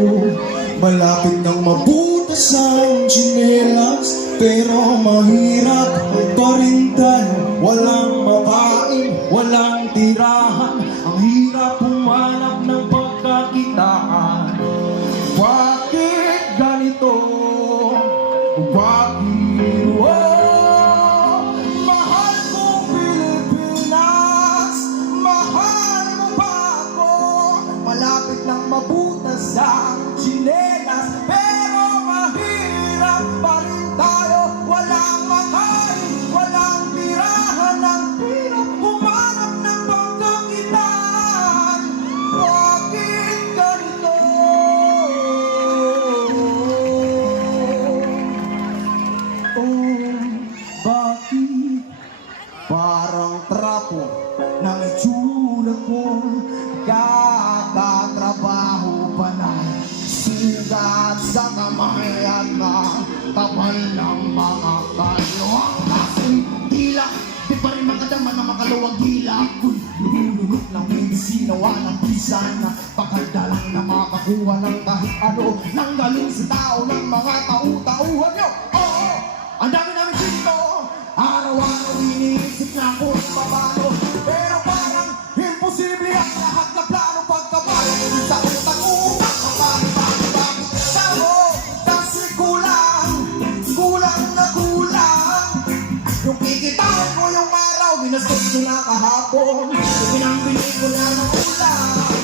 ako. Malapit nang mabutas ang tsinelas, pero mahirap pa rin tayo. Walang makain, walang tirahan, ang hirap humanap ng pagkakitaan. Bakit ganito? Bakit? Oh, mahal kong Pilipinas, mahal mo ba ako? Malapit lang mabutas ang tsinelas, pero mahirap pa rin tayo. Walang makain, walang tirahan, ang hirap humanap ng pagkakitaan. Bakit ganito? Oh, bakit parang trapo ng itsura ko? Kakatrabaho pa na sugat sa kamay at kapal ng mga kalawang kasoy dila. Di pa rin makadaman na makaluwag dila. Uy, nilulunok ng medisina, walang bisan na pakadalang na makakuha ng kahit ano nang galing sa tao ng mga tau-tauhan nyo. Oo, ang dami namin dito. Araw-araw iniisip na kung paano, pero parang imposible ang lahat na plano pagkabalo sa utang-utang. Bakit tao? Kasi kulang na kulang. Yung kikitain ko yung araw, binastos ko na kahapon, pinambili ko na ng ulam.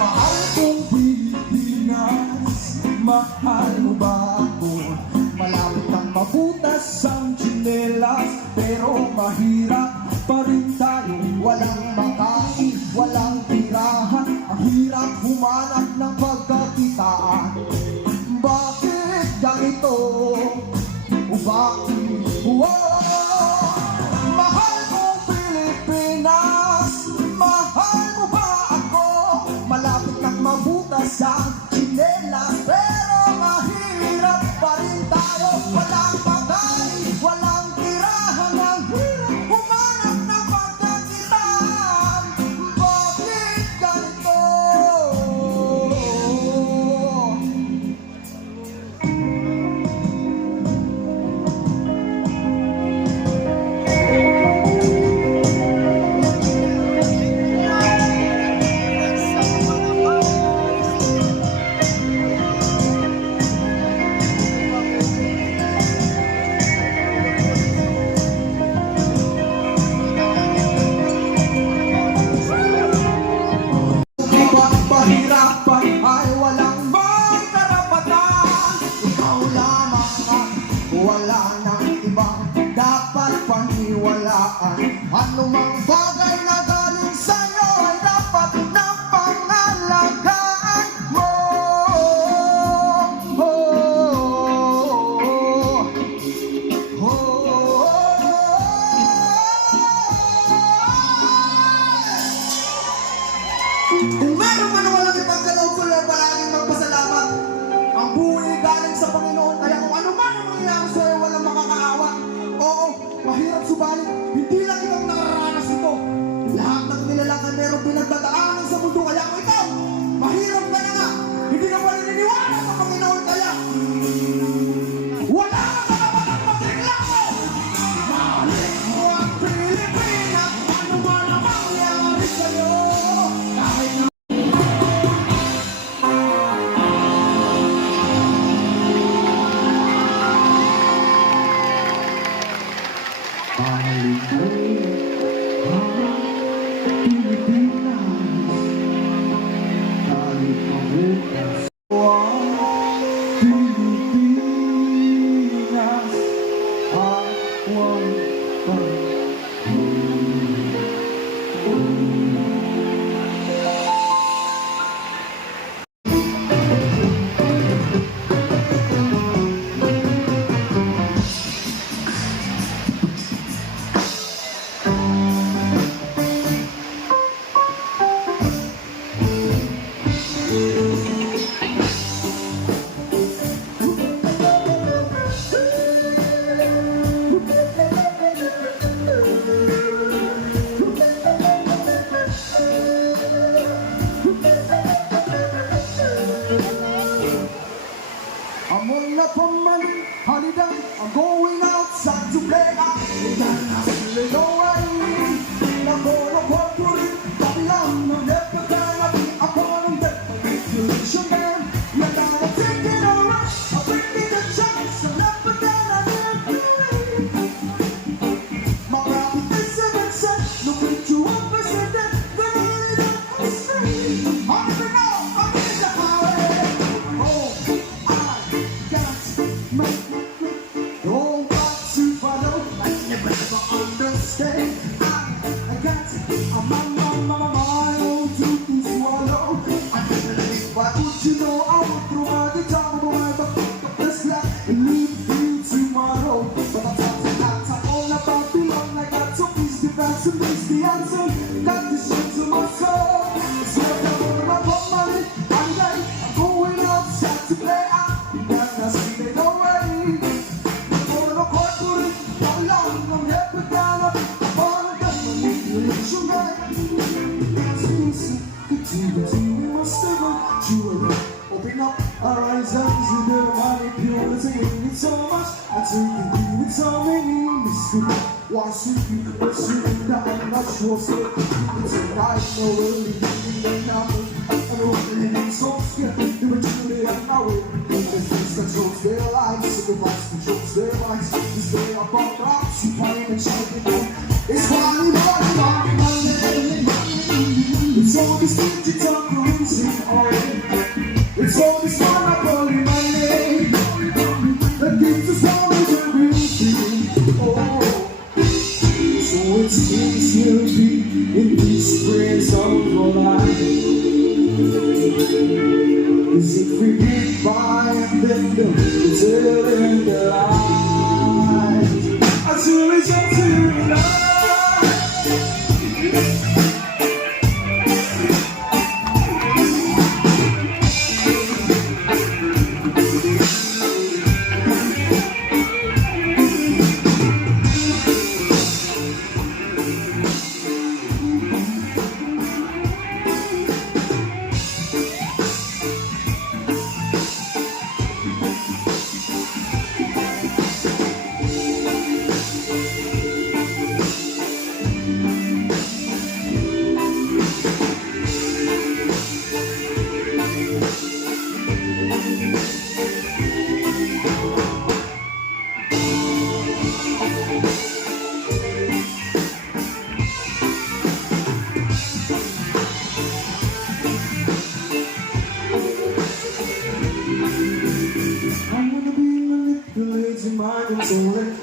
Mahal kong Pilipinas, mahal mo ba ako? Malapit ang mabutas ang tsinelas, pero mahirap pa rin tayo. Walang makain, walang tirahan, ang hirap humanap ng pagkakitaan. Bakit ganito? O bakit? Mahal kong Pilipinas, mahal mo ba ako? Malapit nang mabutas ang tsinelas, pero mahirap pa rin tayo. Walang pagkain, walang tirahan, ang hirap humanap ng pagkakitaan. Bakit ganito? I'm on up on money, honey done. I'm going outside to play out. I'm feeling alright. I'm gonna work for it. Babylon, I'm never gonna be a part of that manipulation man. You gotta take it alright. I'm bringing the chance. I'm never gonna be it. My brother is seven said, look at you up and said that. When you don't say, I'm in the highway. Oh, I got my don't want to follow. I never understand. I got my own truth to swallow. I never live by what you know. I will throw the top of my back. This life and leave you tomorrow. But I talk to that all about belong. I got to please the answer, please the answer. Got this shit to my soul. So I'm gonna put money. I'm going outside to play out. And I see they don't rain. I'm gonna court for it. How long I'm never gonna be a part of that manipulation man. We must have jewelry. Open up our eyes and see the manipulating it so much. I think you do it so many mystery. Why should you pursue that? I'm not sure. So it's a right, no early living the number. I'm really so scared. They were truly on my way. The things that chose their lives, sacrifice controls their minds. To stay up on rocks, you find and shout it out. It's funny, it's all this digital currency, it's all this monopoly money that gives us all the real thing. Oh, so it's easier to be in these friends of our life. Cause if we get by and then the tell in the light, I still reach up to you now.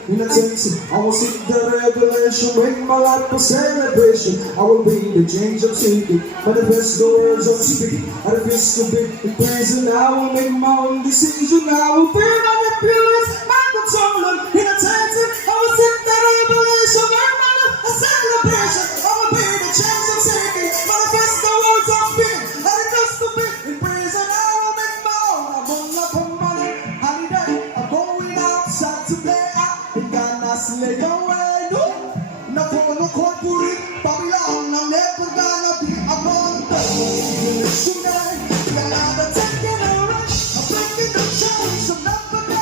In attention, I will seek the revelation, make my life a celebration. I will be the change I'm seeking, manifest the words I'm speaking. I refuse to be in prison, I will make my own decision. I will be manipulated, my controller. In attention, I will seek the revelation, make my life a celebration. I will be the change I'm seeking, manifest the words I'm speaking. I refuse to be in prison, I will make my own. I'm on up on money, holiday. I'm going outside to play. Slay away, no. Napono corporate, Babylon, I'm never gonna be a part of the tonight. You're not taking a rush, I'm breaking the chains, I'm never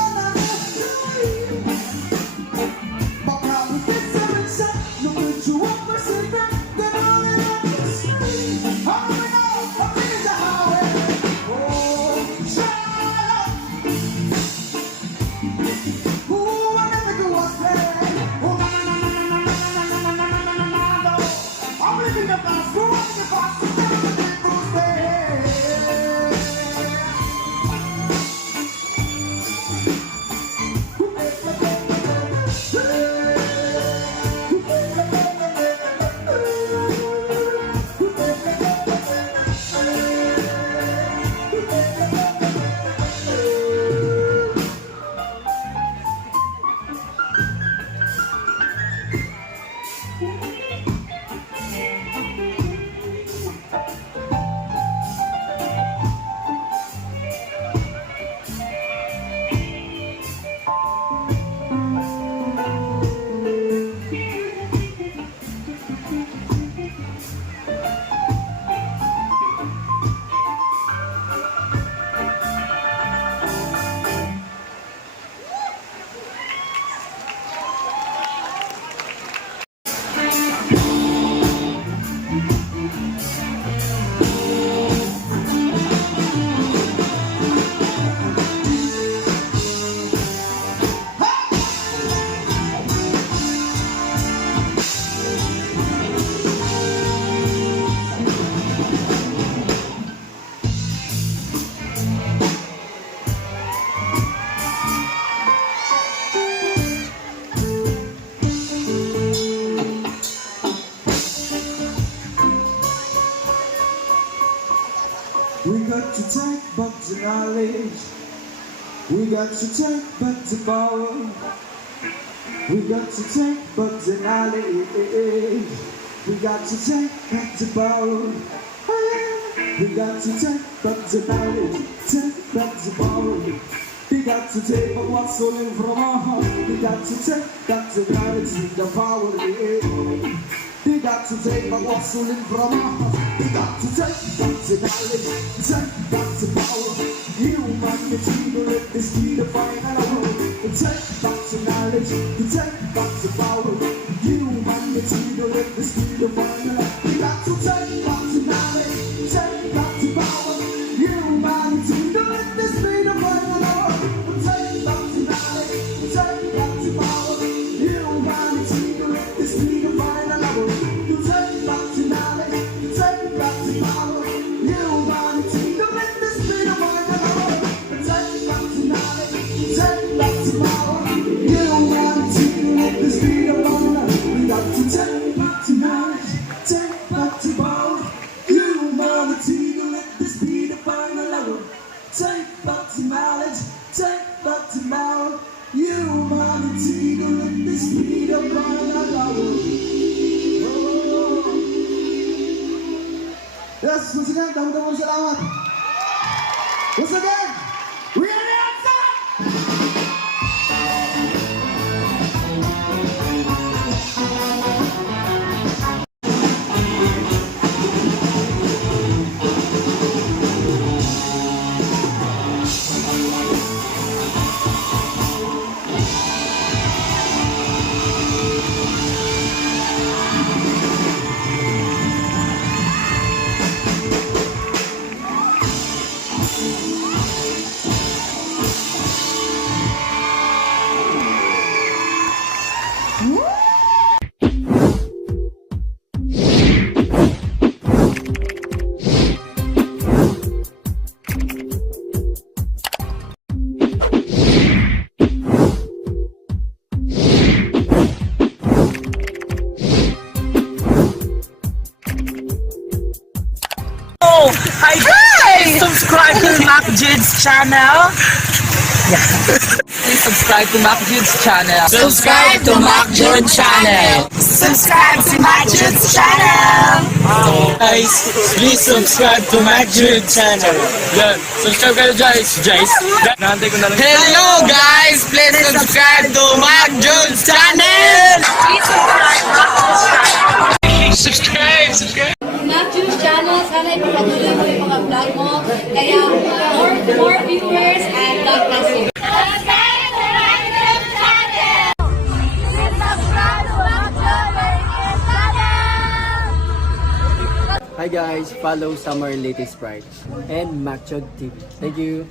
knowledge. We got to take back the power. We got to take back the knowledge. We got to take back the power. We got to take back the knowledge. Take back the power. We got to take back what's stolen from our heart. We got to take back the knowledge and the power. We got to take back what's stolen from our heart. We got to take back the knowledge, take back the power. Humanity will let this be the final word. Take back the knowledge, take back the power. Humanity will let this be the final word. We got to take back the knowledge, take back the power. Humanity will let this be the final word. Take back the knowledge, take back the power. Humanity will let this be the final word. You take back the knowledge, take back the power. Humanity will let this be the final word. Take back the knowledge, take back the power. Humanity will let this be the final word. We got to take back the knowledge, take back the power. Humanity will let this be the final word. Take back the knowledge, take back the power. Humanity will let this be the final word. Yes, once again, dami-dami salamat. Once again, we are the answer! Hi guys! Subscribe to Mac Jude's channel. Please subscribe to Mac Jude's channel. Subscribe to Mac Jude channel. Subscribe to Mac Jude's channel. Guys, please subscribe to Mac Jude channel. Yan, subscribe kayo guys. Nahantay ko na lang. Hello guys! Please subscribe to Mac Jude's channel. Subscribe! Matthew's channel, sana ipapatuloy mo yung mga vlog mo. Kaya, more viewers and God bless you. Hi guys, follow Summer Latest Sprite and MacJod TV. Thank you.